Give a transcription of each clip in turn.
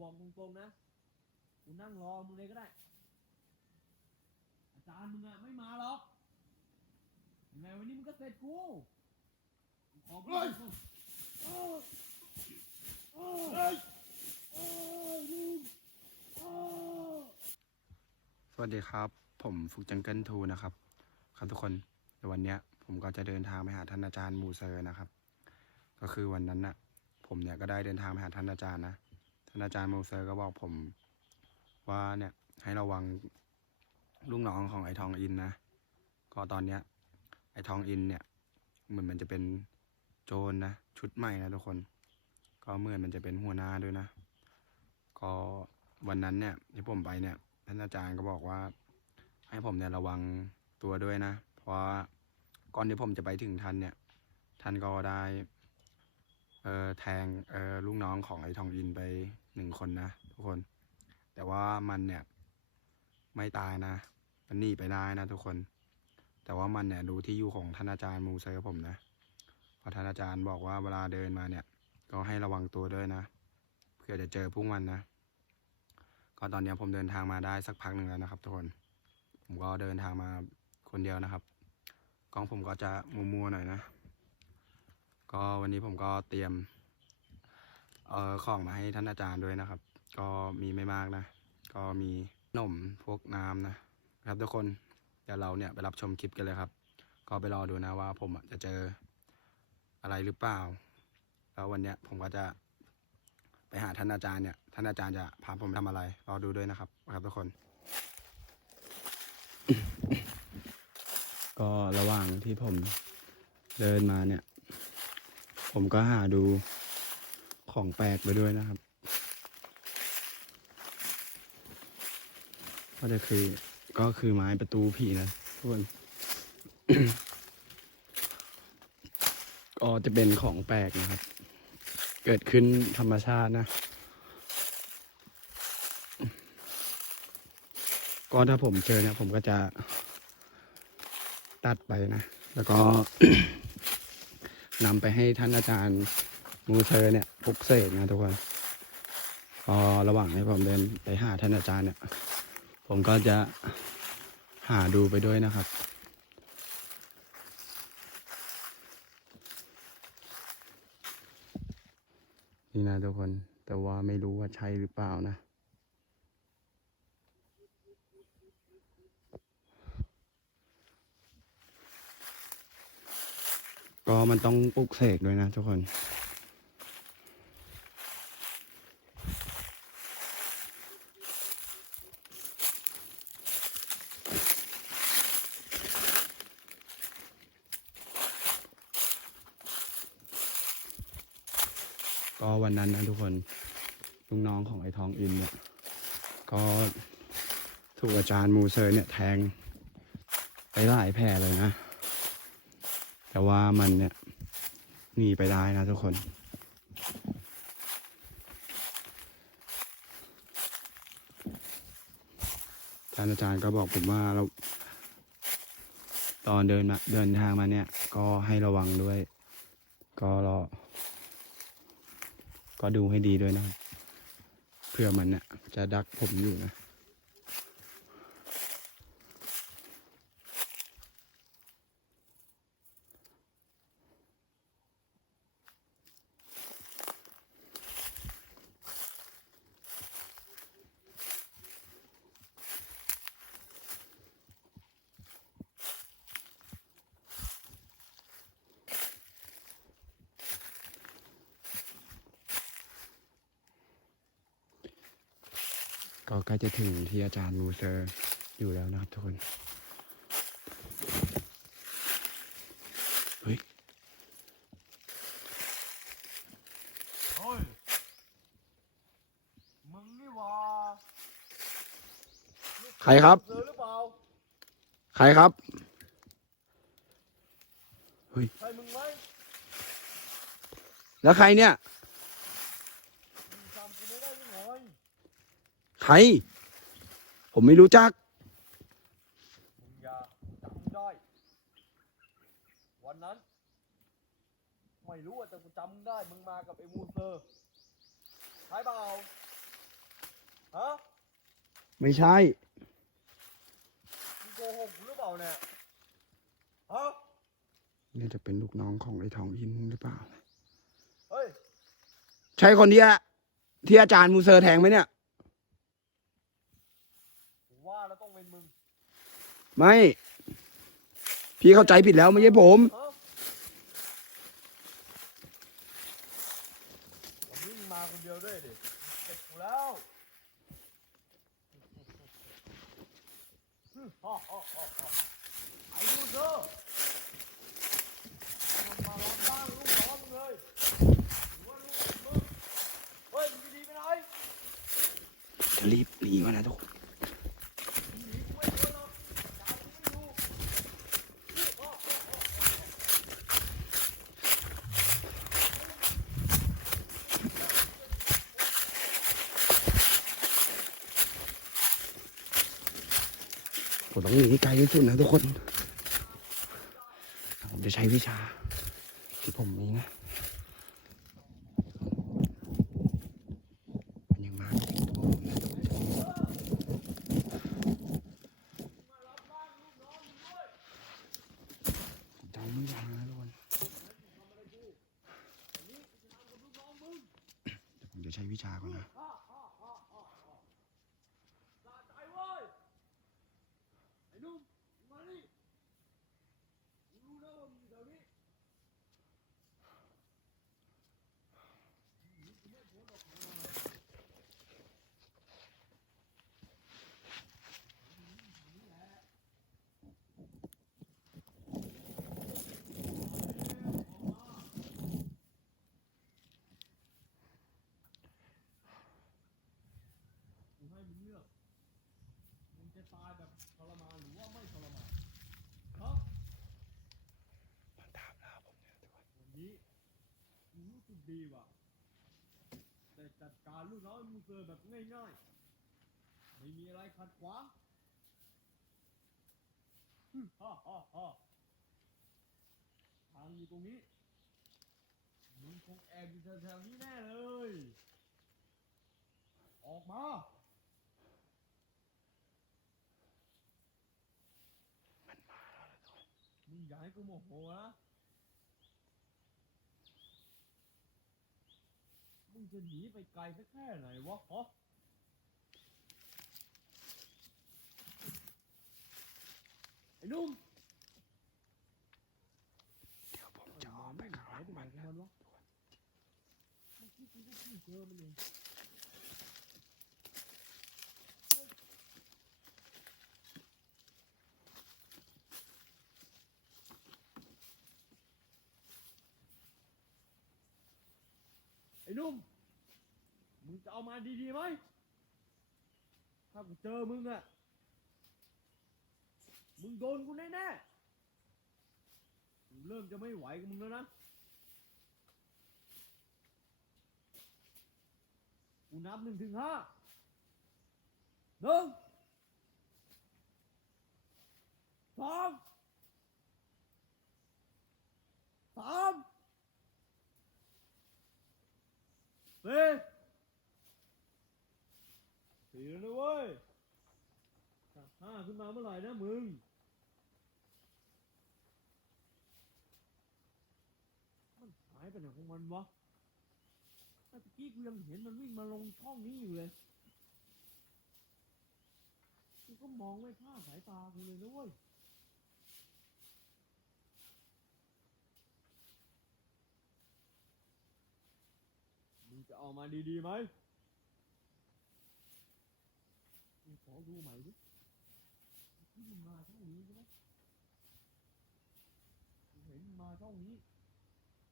บอกตรงๆนะ กูนั่งรอมึงเลยก็ได้ อาจารย์มึงอะไม่มาหรอกยังไงวันนี้มึงก็เสร็จกูกูขอพูดตรงๆโอ้โอ้โอ้ลุงโอ้สวัสดีครับ ผมฟุกจังเกิลทูนะครับ ครับทุกคนในวันเนี้ย ผมก็จะเดินทางไปหาท่านอาจารย์มูเซอร์นะครับ ก็คือวันนั้นน่ะ ผมเนี่ยก็ได้เดินทางไปหาท่านอาจารย์นะ อาจารย์มูเซอร์ก็บอกผม ว่าเนี่ยให้ระวังลูกน้องของไอ้ทองอินนะ ก็ตอนเนี้ย ไอ้ทองอินเนี่ย เหมือนมันจะเป็นโจรนะชุดใหม่นะทุกคน ก็เหมือนมันจะเป็นหัวหน้าด้วยนะ ก็วันนั้นเนี่ยที่ผมไปเนี่ยท่านอาจารย์ก็บอกว่า ให้ผมเนี่ยระวังตัวด้วยนะ เพราะก่อนที่ผมจะไปถึงท่านเนี่ย ท่านก็ได้ ออแทงเออลูกน้องของไอ้ทองอินไปหนึ่งคนนะทุกคน แต่ว่ามันเนี่ย ไม่ตายนะ มันหนีไปได้นะทุกคน แต่ว่ามันเนี่ยดูที่อยู่ของท่านอาจารย์มูเซอร์ผมนะเพราะท่านอาจารย์บอกว่าเวลาเดินมาเนี่ย ก็ให้ระวังตัวด้วยนะเพื่อจะเจอพวกมันนะก็ตอนนี้ผมเดินทางมาได้สักพักหนึ่งแล้วนะครับทุกคน ผมก็เดินทางมาคนเดียวนะครับ กล้องผมก็จะมัวๆหน่อยนะ ก็วันนี้ผมก็เตรียมเอ่อของมาให้ท่านอาจารย์ด้วยนะครับ ก็มีไม่มากนะ ก็มีขนมพวกน้ำนะครับทุกคนเดี๋ยวเราเนี่ยไปรับชมคลิปกันเลยครับ ก็ไปรอดูนะว่าผมจะเจออะไรหรือเปล่า แล้ววันเนี้ยผมก็จะไปหาท่านอาจารย์เนี่ย ท่านอาจารย์จะพาผมทำอะไร รอดูด้วยนะครับครับทุกคน ก็ระหว่างที่ผมเดินมาเนี่ย ผมก็หาดูของแปลกไปด้วยนะครับ ก็จะคือก็คือไม้ประตูผีนะทุกคนก็จะเป็นของแปลกนะครับ เกิดขึ้นธรรมชาตินะ ก็ถ้าผมเจอเนี่ยผมก็จะตัดไปนะ แล้วก็ นำไปให้ท่านอาจารย์มูเซอร์เนี่ยปลุกเสกนะทุกคนพอระหว่างที่ผมเดินไปหาท่านอาจารย์เนี่ย ผมก็จะหาดูไปด้วยนะครับนี่นะทุกคนแต่ว่าไม่รู้ว่าใช่หรือเปล่านะ ก็มันต้องปลุกเสกด้วยนะทุกคน ก็วันนั้นนะทุกคนลูกน้องของไอ้ทองอินเนี่ย ก็ถูกอาจารย์มูเซอร์เนี่ยแทงไปหลายแผลเลยนะ แต่ว่ามันเนี่ยหนีไปได้นะทุกคน ท่านอาจารย์ก็บอกผมว่าเรา ตอนเดินมาเดินทางมาเนี่ย ก็ให้ระวังด้วย ก็รอ ก็ดูให้ดีด้วยนะครับเพื่อมันเนี่ยจะดักผมอยู่นะ ก็ใกล้จะถึงที่อาจารย์มูเซอร์อยู่แล้วนะครับทุกคน เฮ้ยเฮ้ยมึงนี่หว่าใครครับ เจอหรือเปล่าใครครับ เฮ้ย ใช่มึงไหมแล้วใครเนี่ย มึงจำกูไม่ได้ยังไง ใคร ผมไม่รู้จักมึงอย่าจำได้ วันนั้น ไม่รู้อะแต่กูจำได้มึงมากับไอ้มูเซอร์ใช่เปล่าไม่ใช่ มึงโกหกกูหรือเปล่าเนี่ยฮะนี่จะเป็นลูกน้องของไอ้ทองอินหรือเปล่า เฮ้ย ใช่คนเนี้ยที่อาจารย์มูเซอร์แทงไหมเนี่ย กูว่าแล้วต้องเป็นมึง ไม่ พี่เข้าใจผิดแล้วไม่ใช่ผมฮะวันนี้มึงมาคนเดียวด้วยดิเสร็จกูแล้วฮึฮ่าฮ่าฮ่าฮ่าไอ้ลูกเด้อมันมาล้อมบ้านลูกน้องมึงเลยหรือว่าลูกของมึงเฮ้ยมึงจะดีไปไหนจะรีบหนีก่อนนะทุกคน หนีกูไม่พ้นหรอกจ่ายกูไม่อยู่ฮึฮ่าฮ่าฮ่า ผมต้องหนีไกลที่สุดนะทุกคน ผมจะใช้วิชา ที่ผมมีนะมันยังมั่งตัวผมนะทุกคนะทุกคนผมจะใช้วิชาก่อนนะ สะใจเว้ยไอ้หนุ่มมึงมานี่มึงรู้นะว่ามึงอยู่แถวนี้ กูให้มึงเลือก มึงจะ ตายแบบทรมานหรือว่าไม่ทรมานฮะมันตามล่าผมเนี่ยทุกคนวันนี้รู้สึกดีว่ะแต่จัดการลูกน้องมึงเจอแบบง่ายๆ ไม่มีอะไรขัดขวางฮึฮ่าฮ่าฮ่าทางอยู่ตรงนี้มึงคงแอบอยู่แถวๆนี้แน่เลย ออกมา มันมาแล้วนะทุกคน มึง อย่าให้กูโมโหนะ มึงจะหนีไปไกลสักแค่ไหนวะฮะไอ้หนุ่มเดี๋ยวผมจะออกไปข้างหานอยกไปไหนมันของนะ มันวะเมื่อกี้กูก็เพิ่งเจอมันเอง นุ่ม มึงจะเอามาดีๆไหม ถ้ากูเจอมึงอะมึงโดนกูแน่ๆกูเริ่มจะไม่ไหวกับมึงแล้วนะ กูนับหนึ่งถึงห้าหนึ่งสองสาม สี่สี่แล้วนะเว้ยถ้าห้าขึ้นมาเมื่อไหร่นะมึงมันหายไปไหนของมันวะเมื่อกี้กูยังเห็นมันวิ่งมาลงช่องนี้อยู่เลยกูก็มองไม่พลาดสายตากูเลยนะเว้ย จะเอามาดีๆไหมกูขอดูใหม่ดิมึงมาช่องนี้ใช่ไหมเห็นมาช่องนี้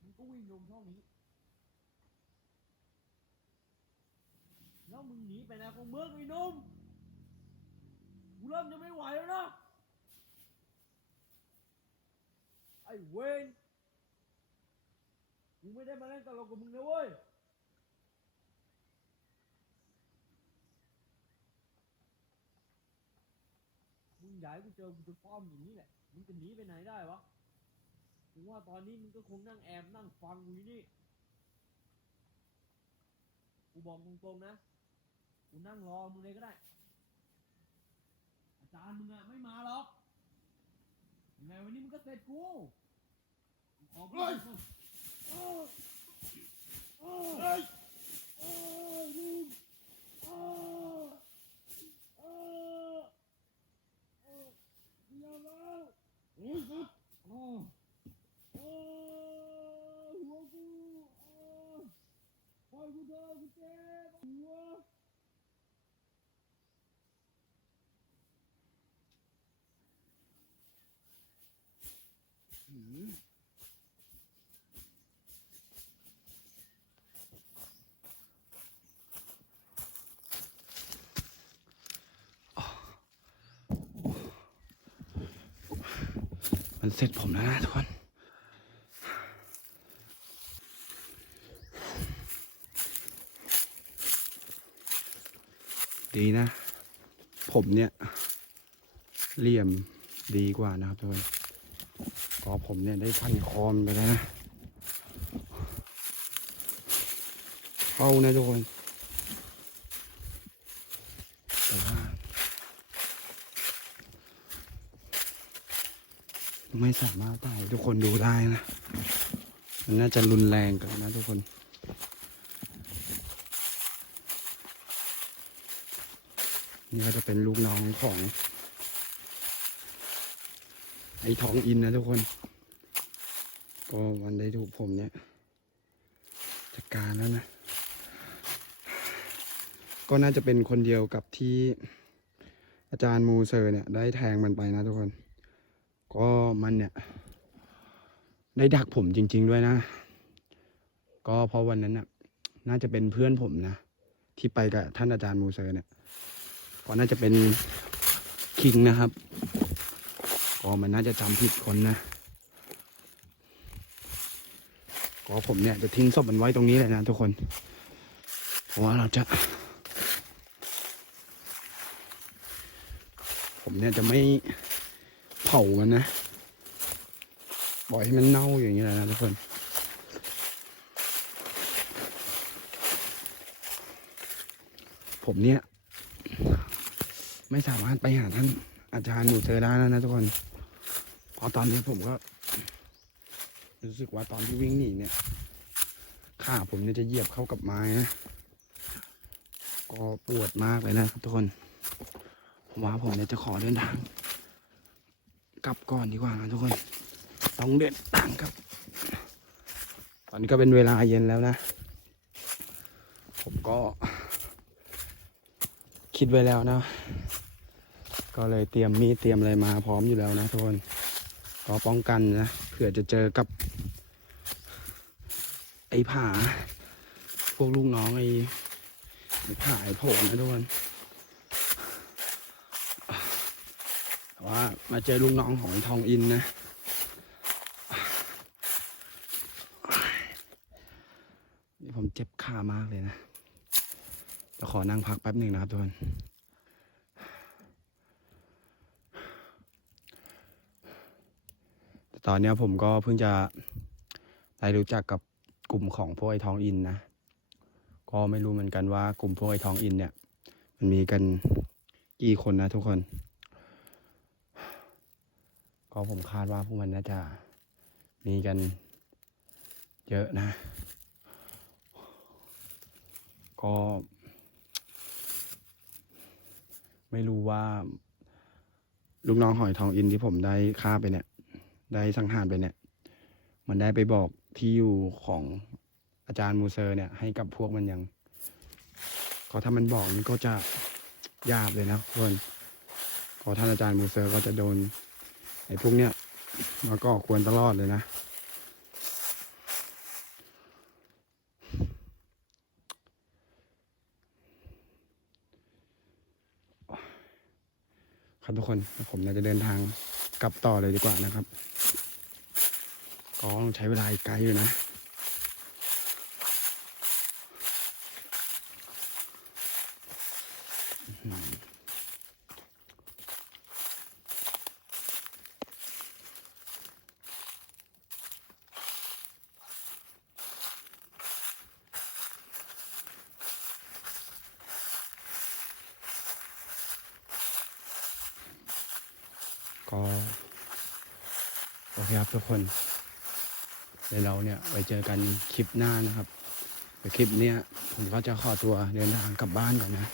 มึงก็วิ่งลงช่องนี้ แล้วมึงหนีไปไหนของเมึงไอ้นุ่มกูเริ่มจะไม่ไหวแล้วนะ ไอ้เวนกูไม่ได้มาเล่นตลกกับมึงนะเว้ย อยากให้กูเจอกูจะฟ้อมอย่างนี้แหละมึงจะหนีไปไหนได้วะกูว่าตอนนี้มึงก็คงนั่งแอบนั่งฟังกูอยู่นี่กูบอกตรงๆนะกูนั่งรอมึงเลยก็ได้ อาจารย์มึงอะไม่มาหรอกยังไงวันนี้มึงก็เสร็จกูกูขอพูดตรงเฮ้ยเฮ้ยลุงเอ้ยเอ้ยเอ้ยเดี๋ยวแล้ว เฮ้ยครับ ๆโอ้ เอ้ยหัวกูเอ้ยปล่อยกูเถอะกูเจ็บหัว มันเสร็จผมแล้วนะทุกคนดีนะ ผมเนี่ยเหลี่ยมดีกว่านะครับทุกคนก็ผมเนี่ยได้พันคอมไปแล้วนะเข้านะทุกคนแต่ว่า ไม่สามารถถ่ายให้ทุกคนดูได้นะ มันน่าจะรุนแรงกันนะทุกคน นี่ก็จะเป็นลูกน้องของไอ้ทองอินนะทุกคน ก็วันได้ถูกผมเนี่ยจัดการแล้วนะ ก็น่าจะเป็นคนเดียวกับที่อาจารย์มูเซอร์เนี่ยได้แทงมันไปนะทุกคน ก็มันเนี่ย ได้ดักผมจริง ๆ ด้วยนะ ก็เพราะวันนั้นน่ะ น่าจะเป็นเพื่อนผมนะ ที่ไปกับท่านอาจารย์มูเซอร์เนี่ย ก็น่าจะเป็นคิงนะครับ ก็มันน่าจะจำผิดคนนะก็ผมเนี่ยจะทิ้งศพมันไว้ตรงนี้เลยนะทุกคน เพราะว่าเราจะ ผมเนี่ยจะไม่ เผามันนะปล่อยให้มันเน่าอย่างนี้แหละนะทุกคนผมเนี่ย ไม่สามารถไปหาท่านอาจารย์หนูเจอได้แล้วนะทุกคนเพราะตอนนี้ผมก็ รู้สึกว่าตอนที่วิ่งหนีเนี่ยขาผมเนี่ยจะเหยียบเข้ากับไม้นะก็ปวดมากเลยนะครับทุกคนผมว่าผมเนี่ยจะขอเดินทาง กลับก่อนดีกว่านะทุกคนต้องเดินทางครับ ตอนนี้ก็เป็นเวลาเย็นแล้วนะ ผมก็ คิดไว้แล้วนะ ก็เลยเตรียมมีดเตรียมอะไรมาพร้อมอยู่แล้วนะทุกคนก็ป้องกันนะเผื่อจะเจอกับ ไอ้ผา พวกลูกน้องไอ้ไอ้ผาไอ้โผล่นะทุกคน แต่ ว่ามาเจอลูกน้องของไอ้ทองอินนะ นี่ผมเจ็บขามากเลยนะจะขอนั่งพักแป๊บหนึ่งนะครับทุกคนแต่ตอนนี้ผมก็เพิ่งจะได้รู้จักกับกลุ่มของพวกไอ้ทองอินนะ ก็ไม่รู้เหมือนกันว่ากลุ่มพวกไอ้ทองอินเนี่ย มันมีกันกี่คนนะทุกคน ก็ผมคาดว่าพวกมันน่าจะมีกันเยอะนะ ก็ ไม่รู้ว่า ลูกน้องหอยทองอินที่ผมได้ฆ่าไปเนี่ย ได้สังหารไปเนี่ย มันได้ไปบอกที่อยู่ของอาจารย์มูเซอร์เนี่ย ให้กับพวกมันยังก็ถ้ามันบอกมันก็จะยาบเลยนะทุกคนก็ท่านอาจารย์มูเซอร์ก็จะโดน ไอ้พวกเนี้ยมาก็ควรตลอดเลยนะ ครับทุกคนผมจะเดินทางกลับต่อเลยดีกว่านะครับ ก็ต้องใช้เวลาอีกไกลอยู่นะ ก็โอเคครับทุกคนเดี๋ยวเราเนี่ยไว้เจอกันคลิปหน้านะครับแต่คลิปเนี้ยผมก็จะขอตัวเดินทางกลับบ้านก่อนนะ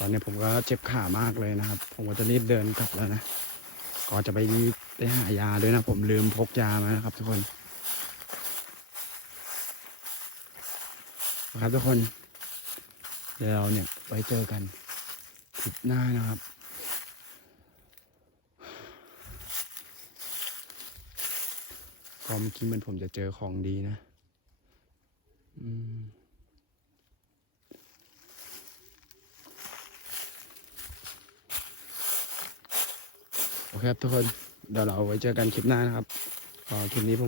ตอนนี้ผมก็เจ็บขามากเลยนะครับ ผมก็จะรีบเดินกลับแล้วนะก็จะไปไปหายาด้วยนะ ผมลืมพกยามานะครับ ทุกคนนะครับทุกคน เดี๋ยวเราเนี่ยไว้เจอกันคลิปหน้านะครับ พอเมื่อกี้มันผมจะเจอของดีนะ อืมโอเคครับทุกคน เดี๋ยวเราไว้เจอกันคลิปหน้านะครับ ขอคลิปนี้ผม